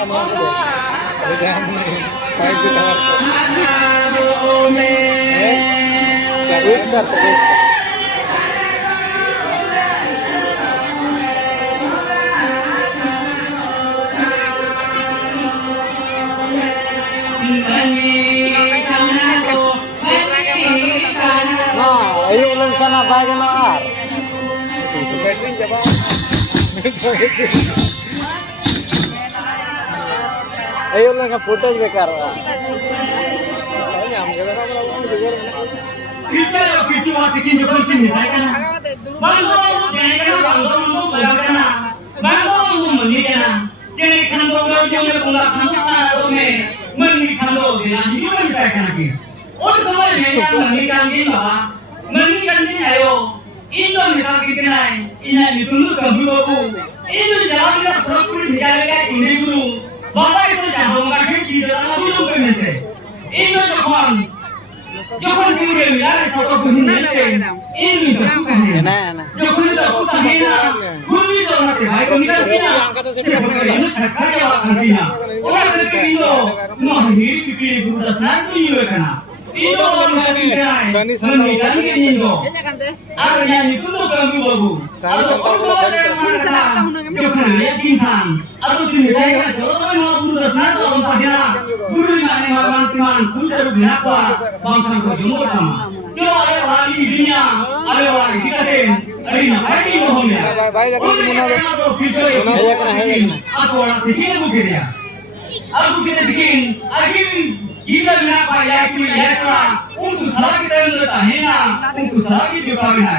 Mama udah Ayo ulang sana bagai noar. Ayo ulang ka footage bekar. Kita pitu hati kini jauh kini, kan? Bangga jangan bangga bukan? Bangga meni kan? Jadi kan bangga jangan bangga kan? Kalau meni kan dia jadi mana kan lagi? Orang semua meni kan dia apa? Meni kan dia ayo. Indo kita kita ini tulu kamu aku. Indo jalan dia serapuri bicara ini guru. Bapak itu jangan mengkaji kita dulu pemente. Indo Jokon kirim ya, satu bulan ini. Ini Jokon itu aku tanya, bumi itu nanti baik kita punya. Sebenarnya ini terkaya orang dia. Orang itu Indo, mahir pikir budak nanti juga kena. Indo orang kita menikah dengan Indo. Artinya itu tuh kami babu. Atau orang yang mana Jokon ya bintang. Atau tidak ya, kalau kami mau budak nanti orang tanya. Guru ini makan teman, kuntar berapa? Bangkan kau jumpa sama. Kalau ada orang di dunia, ada orang di kita den, ada apa di bawahnya? Orang yang ada filter, aku orang bikin aku kira. Aku kita bikin, kita berapa ya kita, untuk salah kita yang bertanya, untuk salah kita berapa?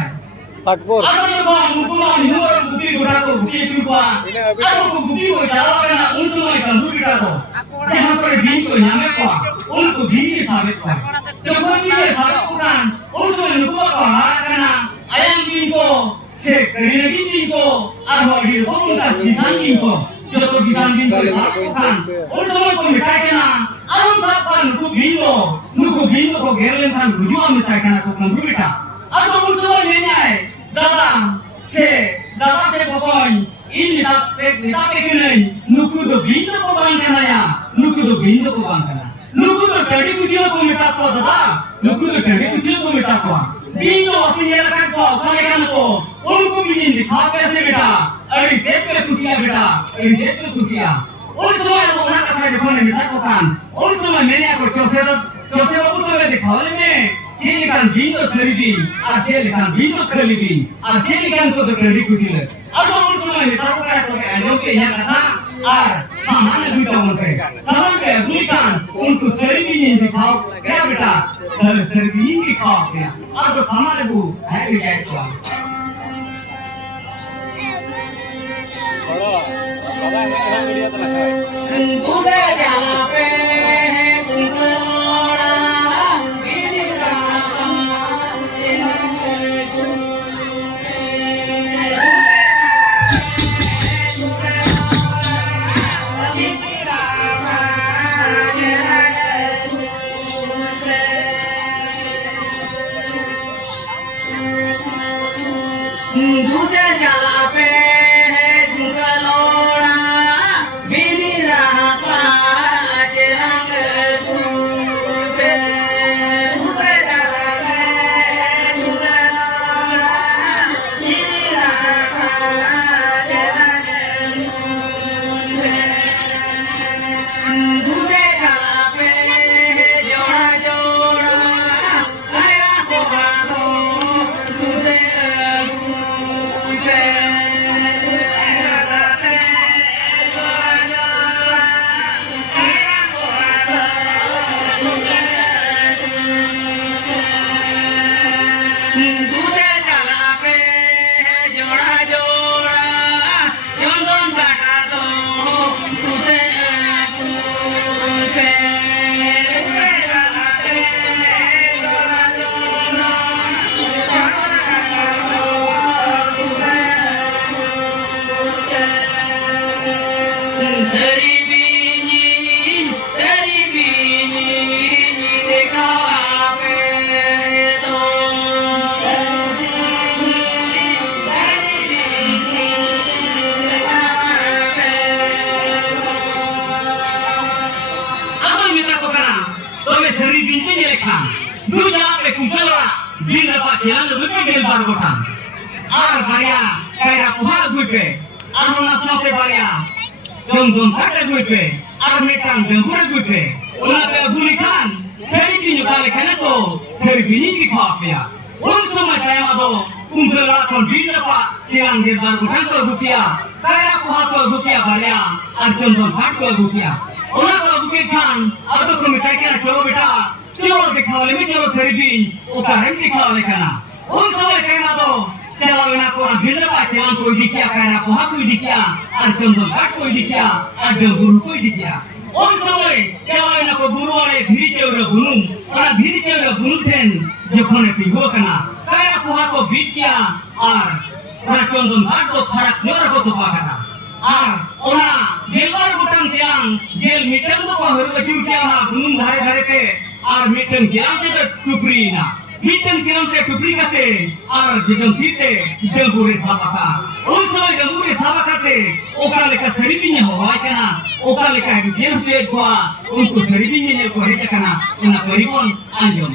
Pakpur. Ada orang hukuman, orang bukti berapa bukti juga. Ada bukti berjalan karena untuk mereka bukti berapa. Jangan pergi ke nyampe kuah, untuk bini sabit kuah. Jangan bini sabit bukan, untuk menunggu kuah karena ayam bingko, sekeren bingko, atau di rumah bisan bingko, jodoh bisan bingko sabit bukan. Untuk mereka minta kena, arun sapan nunggu bingko kok gerlen kan tujuan minta kena kok nunggu kita. Atau untuk menyai, datang pokoknya. Ini tapi kini, nuku do bintu ko bangkana ya, nuku do bintu ko bangkana. Nuku do tadi kucil ko minta ko dah, nuku do tadi kucil ko minta ko. Bintu aku nyalakan ko, bangkana ko. Unku binin di kafe se beta, ari dekhe kusiya beta, ari dekhe kusiya. Un semua yang orang kata di mana minta ko kan, un semua mene aku cose babu to le dikhawle me. Ini kan bintu seribi, ada kan bintu kelibi, ada kan kau terkeli kucing. Atau untuk kita bukan atau elok yang kata, saman itu kita monte, saman kita berikan untuk seribi ini dikau, ya beta, seribi ini dikau ya. Atau saman itu, hari ini itu. Udah jalan. Yang lebih gelbar bukan. Ar karya kayak kuha gue ke. Anu nasional ke karya. jom kata gue pe armetan jambur gue pe ona pe gulikan seri ki nyukale kana to seri bini ki khapya un समय time ado kumbela kon bina pa tiang de dar bukan to gutia kaira ko to gutia balya ar jom phat ko gutia ona ko gutia kan ado ko mitai kana chalo beta chalo dikhawale me chalo seri bin utaran dikhawale kana un समय time ado चलो ना को भिन्न बात चलान कोई दिखिया कहना को कोई दिखिया और चंदन घाट कोई दिखिया और गुरु कोई दिखिया उन समय चलो ना को गुरु वाले धीरे चौरे गुनुम और धीरे चौरे गुनुम थेन जो कोने पिहो कना कहना को बीत किया और चंदन घाट को फरक नर को तो पाकना और ओना जेलवार बुटान चलान जेल मीटन को हर बचू क्या ना गुनुम धारे धारे के और मीटन चलान के टुकड़ी ना Hitam kiram te tupri kate ar jidam tite jambure sabaka un samay jambure sabaka te oka leka seribinya hawai kana oka leka jel pe kwa unko seribinya ko hita kana una peripon anjom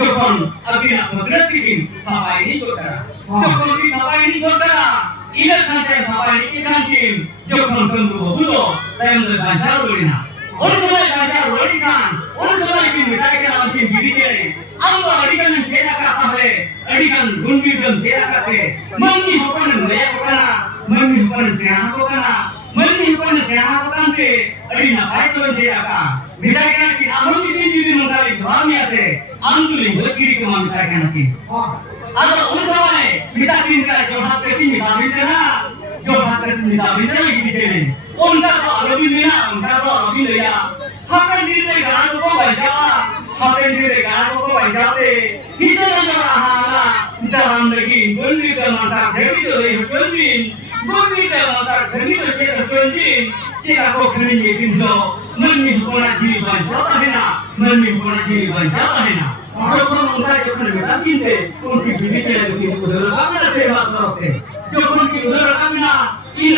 jokon abina berarti bin papa ini kota jokon bin papa ini kota ina kante papa ini kantin jokon kembu budo tayang le banjar ulina orang banjar ulikan orang bin mitaikan amkin gidi kene amba adikan tena ka pahle adikan gunbi dam tena ka ke manni hokon leya kokana manni hokon seana kokana manni hokon seana kokante adina baikon tena ka mitaikan ki amun ini mengkali kami ase आंदोलन बकरी को मानता है कि अब उस समय पिता दिन का जो हाथ पे मिला मिलते ना जो हाथ पे मिला मिलते ना किसी के लिए उनका तो अरबी लेना उनका तो अरबी लेना हमें दिन में गाना को बजा हमें दिन में गाना को बजाते किसे नजर रहा ना जहाँ लगी गुंडी का माता घेरी तो रही गुंडी का माता घेरी तो रही चिका को घेरी ये दिन लो मन में होना जीवी बन जाता है ना मन में होना जीवी बन जाता है ना जो कौन उनका जो कौन बेटा किन्ते उनकी बीवी के लिए किन्ते उधर कामना से बात करते जो कौन की उधर कामना किन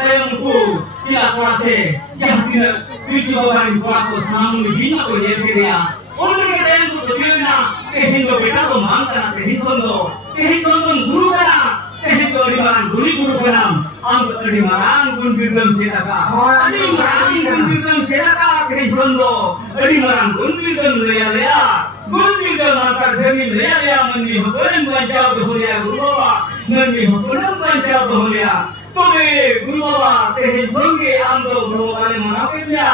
तयम को किला कुआसे yang tidak itu bawain kuat sama begini aku lihat dia orang kita yang berbeda kehidupan beda tuh mangkana kehidupan guru kana kehidupan di mana guru kana am di mana gun birbam ceraka di mana gun birbam ceraka kehidupan lo di mana gun birbam lea gun birbam antar demi lea mandi hukum baca behulia guru bapa mandi hukum baca behulia तोरे गुरु बाबा तेरे भंगे आंदो गुरु वाले मना पे क्या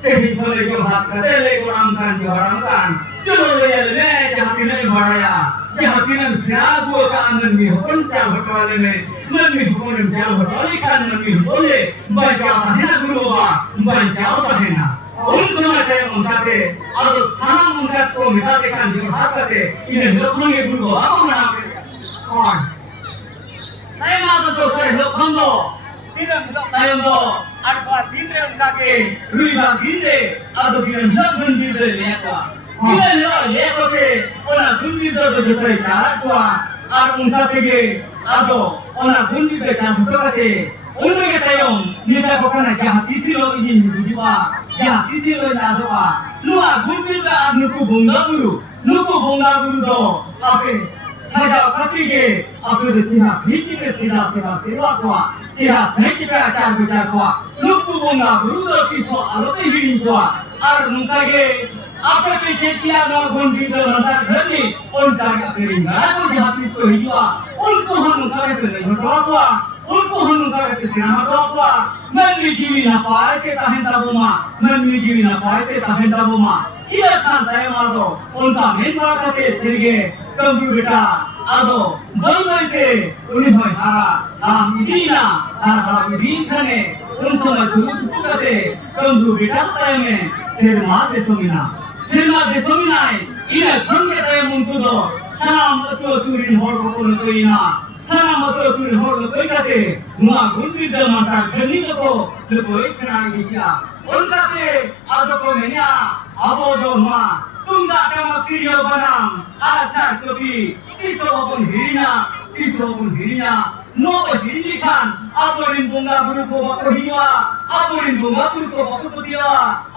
तेरे भले जो हाथ करते ले को राम कान जो राम कान चलो ले ले जहाँ पीने भराया जहाँ पीने सियार को कान में हुकम क्या भटवाले में मन में हुकम क्या भटवाले कान में बोले बचाओ है ना गुरु बाबा बचाओ है ना उन समय के मुंडाते और सारा मुंडा को मिला के कान जो हाथ करते इन्हें लोगों ने गुरु बाबा को मना पे और saya mau tuh saya lokondo tidak mudah saya mau ada tindre kaki riba tindre atau kita nak tindre lekwa kita nak lekwa ke orang tindre tu kita cara tua ada muda pergi atau orang tindre jangan berkata orang kita yang kita bukan aja hati silo ini juga ya hati silo ini ada apa luar tindre ada nuku bunga guru tu apa साजा कपी के अपने सीधा हिची के सीधा सेवा को सीधा हिची के आचार विचार को लुक्कु बोंगा गुरुदो किसो आलोते हिड़ी को और नुका के आपके के चेतिया न गुंडी दो नंतर घरनी उनका के रिंगा को जहां किसको हिजवा उनको हम नुका के नहीं हटवा को उनको हम नुका के सीधा हटवा को मन जीवी ना पाए के ताहेंदा बोमा मन जीवी ना पाए के ताहेंदा बोमा iya kan saya mazo unta menwa kate sirge kambu beta ado bolbai te uni bhai hara ram idina hara idin khane un samay thuru kate kambu beta tayme sirma desomina ina khange tay muntu do sanam to turin hor ko koina sanam to turin hor ko kate ma gundi da mata khani ko leboi khana gya उनका पे आदो को मेन्या आबो जो मा तुंगा टमा कियो बनाम आसार कपी तीसो अपन हिरिया नो हिरी खान आबोरिन बुंगा गुरु को बको हिवा आबोरिन बुंगा गुरु को बको दिया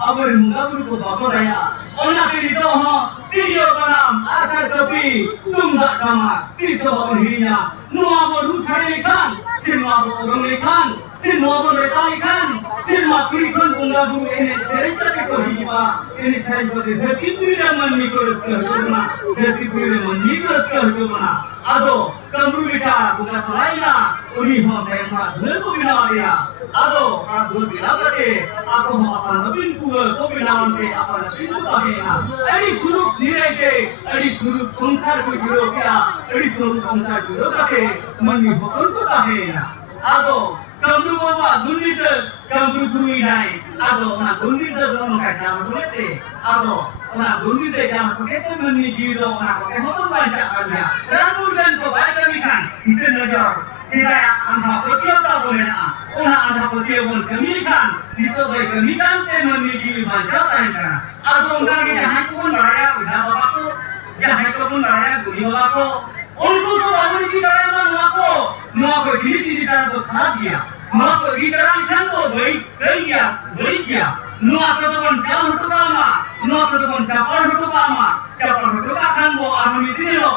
आबोरिन बुंगा गुरु को बको दया ओना के तो हो कियो बनाम आसार कपी तुंगा टमा तीसो अपन हिरिया नो आबो रु छाड़े खान सिनो आबो रंगे खान सिनो आबो रेताली खान सिनो किरिकन बुंगा गुरु एने सेरेंटा के को हिवा एने सेरेंटा को धरती पूरे मन में को रखना धरती पूरे मन में को रखना आदो कमरू बेटा बुंगा तोलाइना उनी हो देमा धर को बिना दिया आदो आ दो दिला के आपको हम अपन नवीन को बिनावंते अपन नवीन को कहेना एडी शुरू धीरे के एडी शुरू संसार को जुड़ो क्या एडी शुरू संसार जुड़ो के मन में भगवान को कहेना आदो कमरू बाबा दुनित कमरू गुरुई नाई आदो ना दुनित दोन का जाम होते आदो ना दुनित जाम होते तो मन में जीरो ना के हम बाजा करना रामुरन को बाजा मिखान इसे नजर सीधा आंधा प्रतियोगिता बोलेना ओना आंधा प्रतियोगिता कमी Khan itu baik kami kan teman miji baca tanya atau enggak kita hanya pun raya udah bapakku jangan itu pun raya guru bapakku उनको तो बाबूजी की तरह ना को किसी की तरह तो खा दिया ना को की तरह खान तो वही किया नुआ को तो बन क्या हटुका मा नुआ को तो बन चापड़ हटुका मा चापड़ हटुका अब मित्रों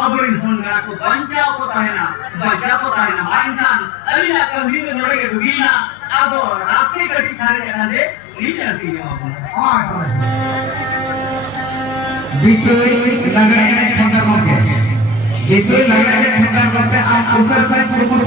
अबोरिन होंडा को बंचा को ताहेना बजा को ताहेना माइंडान अलिया कभी तो नोड़े के दुगीना अब रास्ते कटी सारे आदे ली जाती है विश्व लगने के क्षमता मौके विश्व लगने के क्षमता मौके आप उस साइड